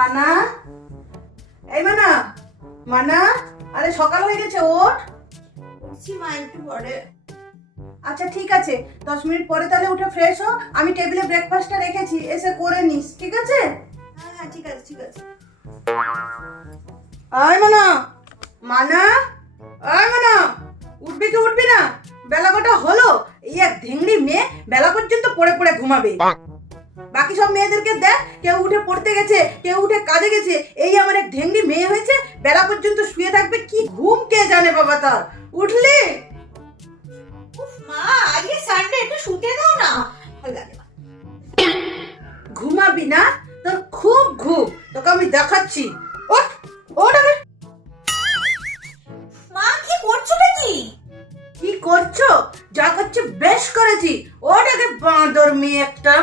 মানা, এই মানা, মানা, আরে সকাল হয়ে গেছে, ওঠ। উঠছি মা, একটু পরে। আচ্ছা ঠিক আছে, 10 মিনিট পরে তাহলে উঠে ফ্রেশ হ। আমি টেবিলে ব্রেকফাস্টটা রেখেছি, এসে করে নিস, ঠিক আছে? হ্যাঁ হ্যাঁ, ঠিক আছে ঠিক আছে। আয় মানা, মানা, আয় মানা, উঠবি কি উঠবি না? বেলা কটা হলো? এই এক ধিংড়ি মেয়ে বেলা পর্যন্ত পড়ে পড়ে ঘুমাবে। বাকি সব মেয়েদেরকে দেখ, কেউ উঠে পড়তে গেছে, কেউ উঠে কাজে গেছে, এই আমার এক ঢেংড়ি মেয়ে হয়েছে, বেলা পর্যন্ত শুয়ে থাকবে। কি ঘুম কে জানে বাবা তার। উঠলি? উফ মা, আজকে সানডে, একটু শুতে দাও না। ভালো লাগে না। ঘুমাবি না? তোর খুব ঘুম, তোকে আমি দেখাচ্ছি। ওঠ, ওঠ আগে। মা কি করছো নাকি? কি করছো? যা করছো বেশ করেছি। ওঠ আগে, বাঁদর মেয়ে একটা।